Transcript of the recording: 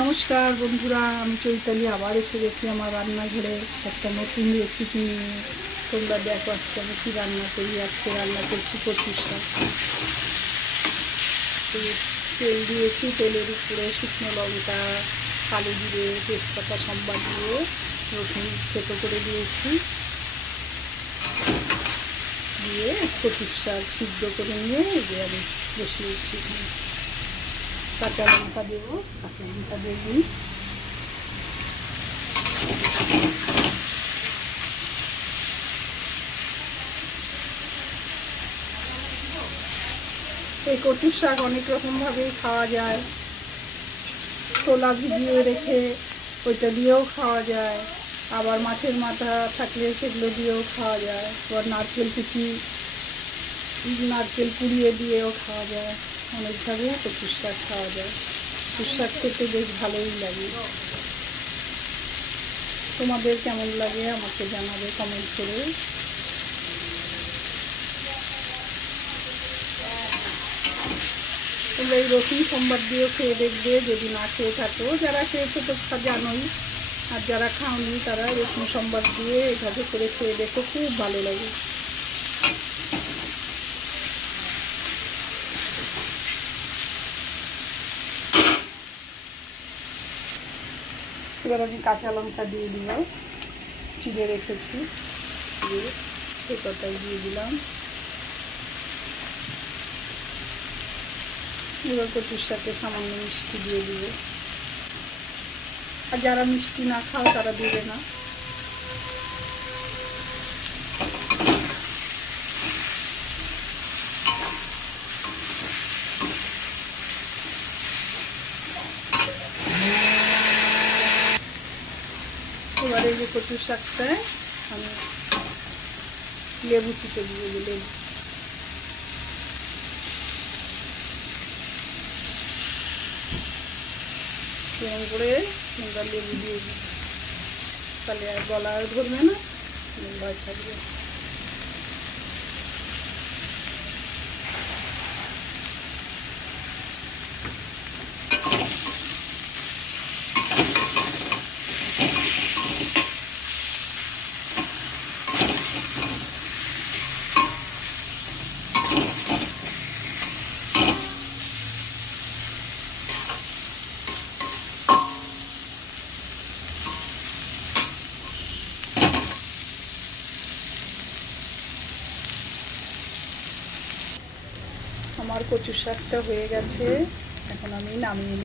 নমস্কার বন্ধুরা, আমি চৈতালি আবার এসে গেছি আমার রান্নাঘরে একটা নতুন রেসিপি নিয়ে। তোমরা দেখো আজকে আমি কী রান্না করি। আজকে রান্না করছি কচুর শাক। তেল দিয়েছি, তেলের উপরে শুকনো লঙ্কা, কালো জিরে, তেজপাতা সম্বার দিয়ে রসুন থেতো করে দিয়েছি, দিয়ে কচুর শাক সিদ্ধ করে নিয়ে যে আমি বসিয়েছি। কাঁচা লঙ্কা দেবো, কাঁচা লঙ্কা দেবো। এই কচুর শাক অনেক রকমভাবেই খাওয়া যায়। ছোলা ভিজিয়ে রেখে ওইটা দিয়েও খাওয়া যায়, আবার মাছের মাথা থাকলে সেগুলো দিয়েও খাওয়া যায়, আবার নারকেল পুড়িয়ে দিয়েও খাওয়া যায়। অনেকভাবে কচুর শাক খাওয়া যায়। কচুর শাক খেতে বেশ ভালোই লাগে। তোমাদের কেমন লাগে আমাকে জানাবে কমেন্ট করে। তোমরা এই রসুন সম্বার দিয়েও খেয়ে দেখবে, যদি না খেয়ে থাকো। যারা খেয়েছো তো জানোই, আর যারা খাওনি তারা রসুন সম্বার দিয়ে এভাবে করে খেয়ে দেখো, খুব ভালো লাগে। এবার আমি কাঁচা লঙ্কা দিয়ে দিলাম, চিড়ে রেখেছি, দিয়ে তেঁতোটাই দিয়ে দিলাম। এবার কচুর সাথে সামান্য মিষ্টি দিয়ে দিব, আর যারা মিষ্টি না খাও তারা দেবে না। এবারে যে কচুর শাকটায় আমি লেবু চিপে দিয়ে দিলাম। এরকম করে তোমরা লেবু দিয়ে দিই, তাহলে আর গলা ধরবে না, ভয় থাকবে। আমার কচুর শাকটা হয়ে গেছে, এখন আমি নামিয়ে